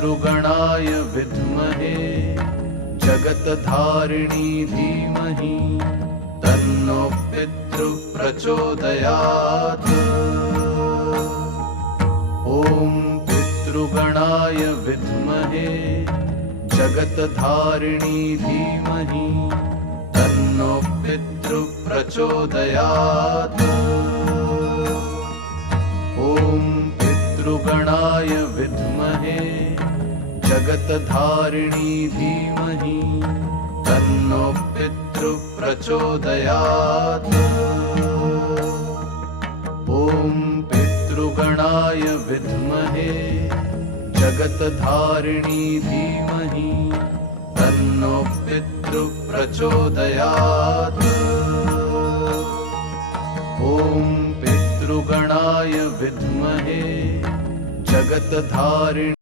पितृगणाय विद्महे जगत्धारिणी धीमहि तन्नो पितृ प्रचोदयात्। ॐ पितृगणाय विद्महे जगत्धारिणी धीमहि तन्नो पितृ प्रचोदयात्। ॐ पितृगणाय विद्महे जगत्धारिणी धीमहि तन्नो पितृ प्रचोदयात्। ॐ पितृगणाय विद्महे जगत्धारिणी धीमहि तन्नो पितृ प्रचोदयात्। ॐ पितृगणाय विद्महे जगत्धारिणी